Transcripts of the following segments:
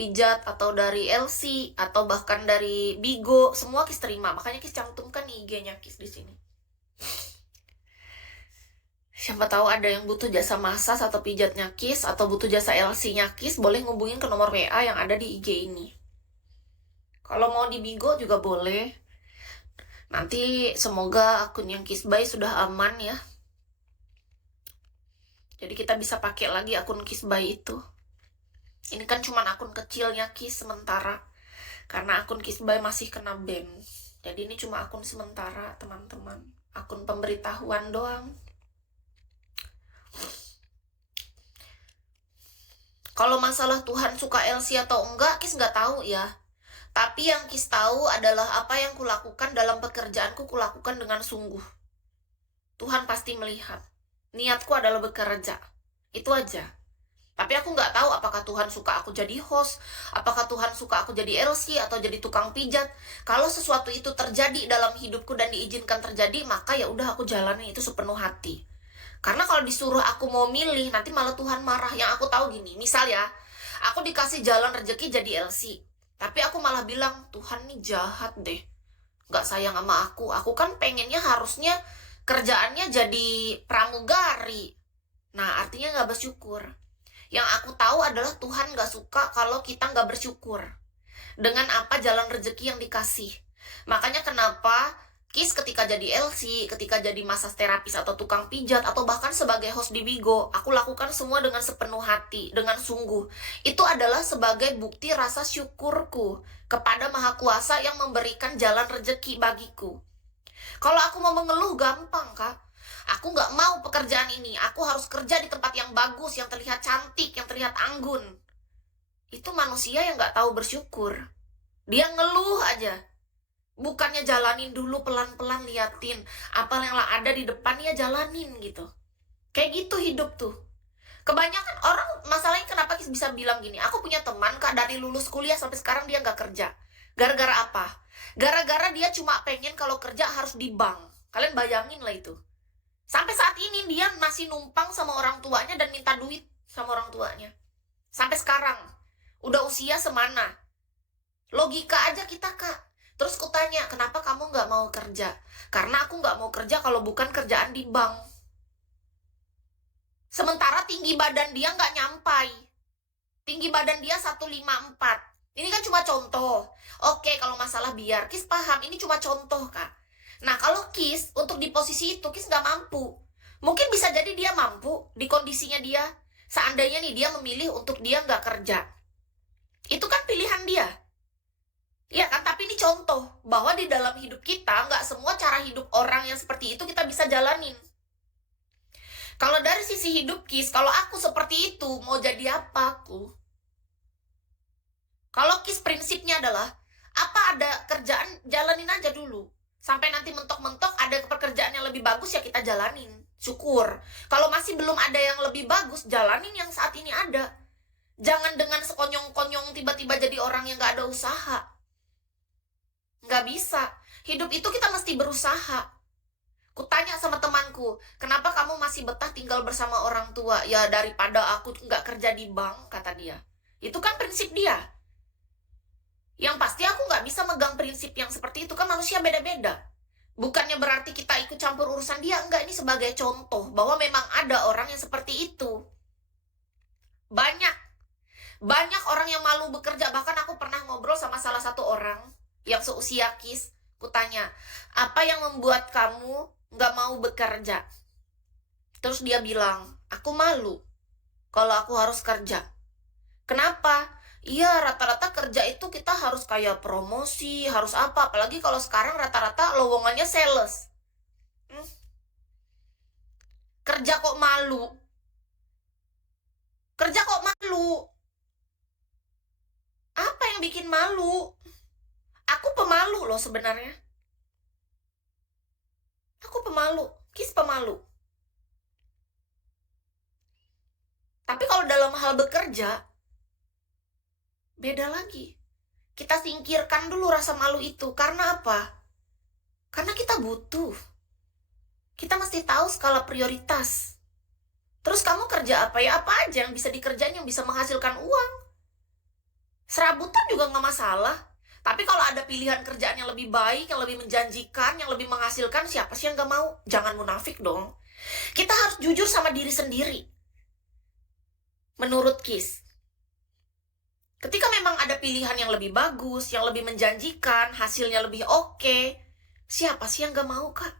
pijat atau dari LC atau bahkan dari Bigo, semua Kis terima. Makanya Kis cantumkan nih IG-nya Kis di sini. Siapa tahu ada yang butuh jasa massage atau pijatnya Kis atau butuh jasa LC-nya Kis, boleh ngubungin ke nomor WA yang ada di IG ini. Kalau mau di Bigo juga boleh. Nanti semoga akun yang Kis Bay sudah aman ya. Jadi kita bisa pakai lagi akun Kis Bay itu. Ini kan cuma akun kecilnya Kis sementara. Karena akun Kis Bay masih kena ban. Jadi ini cuma akun sementara, teman-teman. Akun pemberitahuan doang. Kalau masalah Tuhan suka LC atau enggak, Kis nggak tahu ya. Tapi yang Kis tahu adalah apa yang kulakukan dalam pekerjaanku, kulakukan dengan sungguh. Tuhan pasti melihat. Niatku adalah bekerja. Itu aja. Tapi aku nggak tahu apakah Tuhan suka aku jadi host, apakah Tuhan suka aku jadi LC atau jadi tukang pijat. Kalau sesuatu itu terjadi dalam hidupku dan diizinkan terjadi, maka ya udah aku jalani itu sepenuh hati. Karena kalau disuruh aku mau milih, nanti malah Tuhan marah. Yang aku tahu gini, misal ya, aku dikasih jalan rezeki jadi LC. Tapi aku malah bilang, Tuhan nih jahat deh. Nggak sayang sama aku. Aku kan pengennya harusnya kerjaannya jadi pramugari. Nah, artinya nggak bersyukur. Yang aku tahu adalah Tuhan nggak suka kalau kita nggak bersyukur dengan apa jalan rezeki yang dikasih. Makanya kenapa Kis ketika jadi LC, ketika jadi massage terapis atau tukang pijat, atau bahkan sebagai host di Bigo, aku lakukan semua dengan sepenuh hati, dengan sungguh. Itu adalah sebagai bukti rasa syukurku kepada Maha Kuasa yang memberikan jalan rezeki bagiku. Kalau aku mau mengeluh gampang, Kak. Aku nggak mau pekerjaan ini. Aku harus kerja di tempat yang bagus, yang terlihat cantik, yang terlihat anggun. Itu manusia yang nggak tahu bersyukur. Dia ngeluh aja. Bukannya jalanin dulu pelan-pelan, liatin apa yang ada di depan, ya jalanin gitu. Kayak gitu hidup tuh. Kebanyakan orang, masalahnya kenapa bisa bilang gini, aku punya teman Kak dari lulus kuliah sampai sekarang dia nggak kerja. Gara-gara apa? Gara-gara dia cuma pengen kalau kerja harus di bank. Kalian bayangin lah itu. Sampai saat ini dia masih numpang sama orang tuanya dan minta duit sama orang tuanya. Sampai sekarang. Udah usia semana. Logika aja kita, Kak. Terus kutanya, kenapa kamu nggak mau kerja? Karena aku nggak mau kerja kalau bukan kerjaan di bank. Sementara tinggi badan dia nggak nyampai. Tinggi badan dia 154. Ini kan cuma contoh. Oke, kalau masalah biar Kis paham, ini cuma contoh, Kak. Nah, kalau Kis, untuk di posisi itu, Kis nggak mampu. Mungkin bisa jadi dia mampu di kondisinya dia. Seandainya nih dia memilih untuk dia nggak kerja. Itu kan pilihan dia. Ya kan, tapi ini contoh bahwa di dalam hidup kita nggak semua cara hidup orang yang seperti itu kita bisa jalanin. Kalau dari sisi hidup Kis, kalau aku seperti itu, mau jadi apa aku? Kalau Kis prinsipnya adalah, apa ada kerjaan, jalanin aja dulu. Sampai nanti mentok-mentok ada pekerjaan yang lebih bagus, ya kita jalanin. Syukur. Kalau masih belum ada yang lebih bagus, jalanin yang saat ini ada. Jangan dengan sekonyong-konyong tiba-tiba jadi orang yang nggak ada usaha. Nggak bisa. Hidup itu kita mesti berusaha. Kutanya sama temanku, kenapa kamu masih betah tinggal bersama orang tua? Ya daripada aku nggak kerja di bank, kata dia. Itu kan prinsip dia. Yang pasti aku nggak bisa megang prinsip yang seperti itu, kan manusia beda-beda. Bukannya berarti kita ikut campur urusan dia, enggak, ini sebagai contoh bahwa memang ada orang yang seperti itu. Banyak orang yang malu bekerja. Bahkan aku pernah ngobrol sama salah satu orang yang seusia Kis. Kutanya, apa yang membuat kamu nggak mau bekerja? Terus dia bilang, aku malu kalau aku harus kerja. Kenapa? Iya, rata-rata kerja itu kita harus kayak promosi, harus apa. Apalagi kalau sekarang rata-rata lowongannya sales. Kerja kok malu? Kerja kok malu? Apa yang bikin malu? Aku pemalu loh sebenarnya. Aku pemalu. Kis pemalu. Tapi kalau dalam hal bekerja, beda lagi. Kita singkirkan dulu rasa malu itu. Karena apa? Karena kita butuh. Kita mesti tahu skala prioritas. Terus kamu kerja apa ya? Apa aja yang bisa dikerjain yang bisa menghasilkan uang. Serabutan juga nggak masalah. Tapi kalau ada pilihan kerjaan yang lebih baik, yang lebih menjanjikan, yang lebih menghasilkan, siapa sih yang nggak mau? Jangan munafik dong. Kita harus jujur sama diri sendiri. Menurut Kis, ketika memang ada pilihan yang lebih bagus, yang lebih menjanjikan, hasilnya lebih oke, siapa sih yang nggak mau, Kak?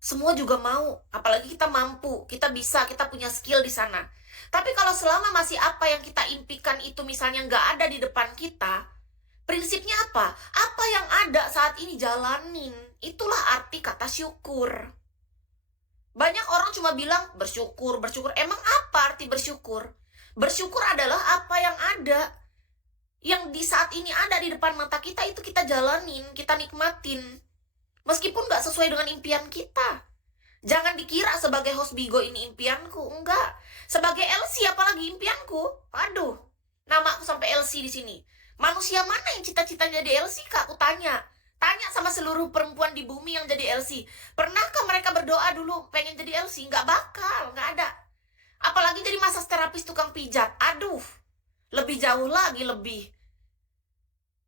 Semua juga mau. Apalagi kita mampu, kita bisa, kita punya skill di sana. Tapi kalau selama masih apa yang kita impikan itu misalnya nggak ada di depan kita, prinsipnya apa? Apa yang ada saat ini jalanin. Itulah arti kata syukur. Banyak orang cuma bilang bersyukur, bersyukur. Emang apa arti bersyukur? Bersyukur adalah apa yang ada. Yang di saat ini ada di depan mata kita itu kita jalanin, kita nikmatin. Meskipun gak sesuai dengan impian kita. Jangan dikira sebagai host Bigo ini impianku. Enggak. Sebagai LC apalagi impianku. Aduh. Nama aku sampai LC di sini. Manusia mana yang cita-citanya jadi LC, Kak? Aku tanya. Tanya sama seluruh perempuan di bumi yang jadi LC. Pernahkah mereka berdoa dulu pengen jadi LC? Nggak bakal, nggak ada. Apalagi jadi massage terapis tukang pijat. Aduh, lebih jauh lagi lebih.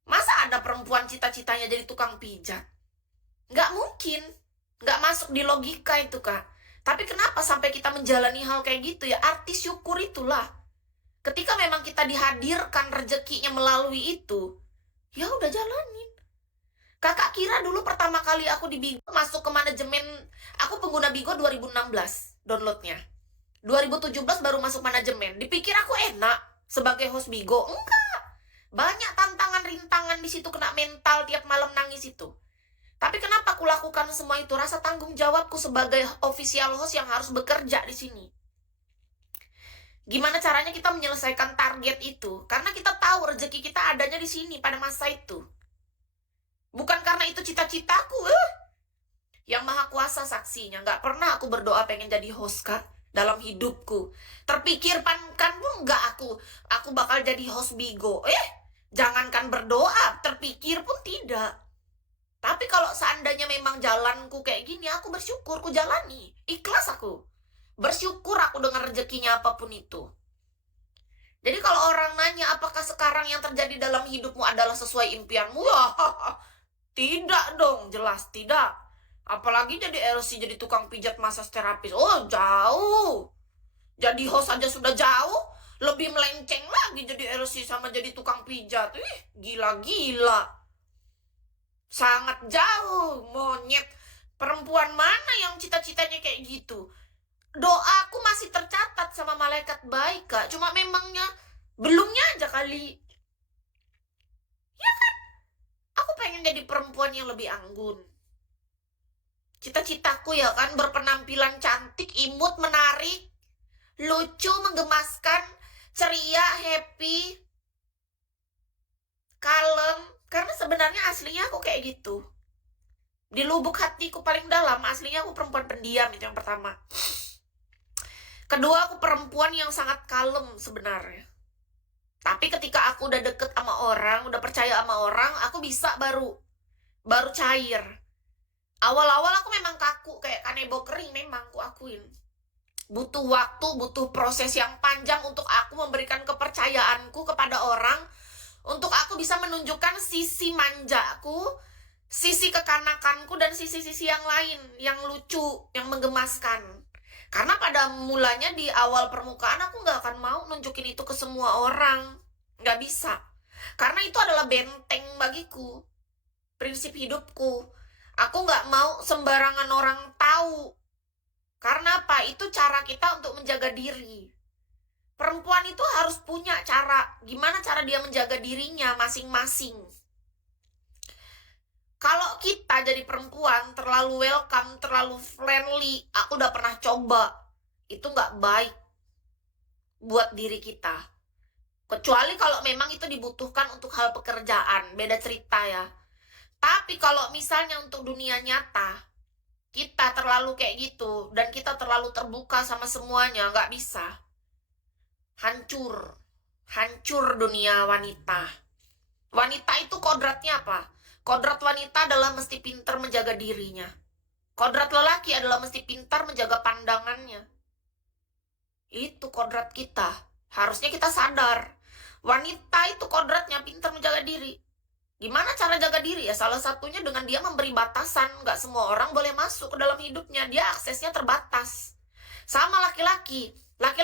Masa ada perempuan cita-citanya jadi tukang pijat? Nggak mungkin. Nggak masuk di logika itu, Kak. Tapi kenapa sampai kita menjalani hal kayak gitu ya? Arti syukur itulah. Ketika memang kita dihadirkan rezekinya melalui itu, ya udah jalanin. Kakak kira dulu pertama kali aku di Bigo masuk ke manajemen, aku pengguna Bigo 2016 downloadnya. 2017 baru masuk manajemen. Dipikir aku enak sebagai host Bigo. Enggak. Banyak tantangan, rintangan di situ, kena mental tiap malam nangis itu. Tapi kenapa aku lakukan semua itu? Rasa tanggung jawabku sebagai official host yang harus bekerja di sini. Gimana caranya kita menyelesaikan target itu? Karena kita tahu rezeki kita adanya di sini pada masa itu. Bukan karena itu cita-citaku. Yang Maha Kuasa saksinya. Gak pernah aku berdoa pengen jadi host, Kak, dalam hidupku. Terpikirkan pun gak aku bakal jadi host Bigo. Jangankan berdoa, terpikir pun tidak. Tapi kalau seandainya memang jalanku kayak gini, aku bersyukur, aku jalani. Ikhlas aku. Bersyukur aku dengan rezekinya apapun itu. Jadi kalau orang nanya apakah sekarang yang terjadi dalam hidupmu adalah sesuai impianmu, ya tidak dong, jelas tidak. Apalagi jadi LC, jadi tukang pijat massage terapis. Oh, jauh. Jadi host aja sudah jauh, lebih melenceng lagi jadi LC sama jadi tukang pijat. Gila-gila. Sangat jauh, monyet. Perempuan mana yang cita-citanya kayak gitu? Doaku masih tercatat sama malaikat baik, Kak. Cuma memangnya belumnya aja kali. Ya kan? Aku pengen jadi perempuan yang lebih anggun. Cita-citaku ya kan berpenampilan cantik, imut, menarik, lucu, menggemaskan, ceria, happy, kalem. Karena sebenarnya aslinya aku kayak gitu. Di lubuk hatiku paling dalam, aslinya aku perempuan pendiam, itu yang pertama. Kedua, aku perempuan yang sangat kalem sebenarnya. Tapi ketika aku udah deket sama orang, udah percaya sama orang, aku bisa baru cair. Awal-awal aku memang kaku, kayak kanebo kering, memang aku akuin. Butuh waktu, butuh proses yang panjang untuk aku memberikan kepercayaanku kepada orang, untuk aku bisa menunjukkan sisi manjaku, sisi kekanakanku, dan sisi-sisi yang lain, yang lucu, yang menggemaskan. Karena pada mulanya di awal permukaan aku gak akan mau nunjukin itu ke semua orang. Gak bisa. Karena itu adalah benteng bagiku. Prinsip hidupku. Aku gak mau sembarangan orang tahu. Karena apa? Itu cara kita untuk menjaga diri. Perempuan itu harus punya cara. Gimana cara dia menjaga dirinya masing-masing. Kalau kita jadi perempuan terlalu welcome, terlalu friendly, aku udah pernah coba, itu nggak baik buat diri kita. Kecuali kalau memang itu dibutuhkan untuk hal pekerjaan, beda cerita ya. Tapi kalau misalnya untuk dunia nyata, kita terlalu kayak gitu, dan kita terlalu terbuka sama semuanya, nggak bisa. Hancur dunia wanita. Wanita itu kodratnya apa? Kodrat wanita adalah mesti pintar menjaga dirinya. Kodrat lelaki adalah mesti pintar menjaga pandangannya. Itu kodrat kita. Harusnya kita sadar Wanita itu kodratnya pintar menjaga diri. Gimana cara jaga diri ya? Salah satunya dengan dia memberi batasan. Nggak semua orang boleh masuk ke dalam hidupnya. Dia aksesnya terbatas. Sama laki-laki.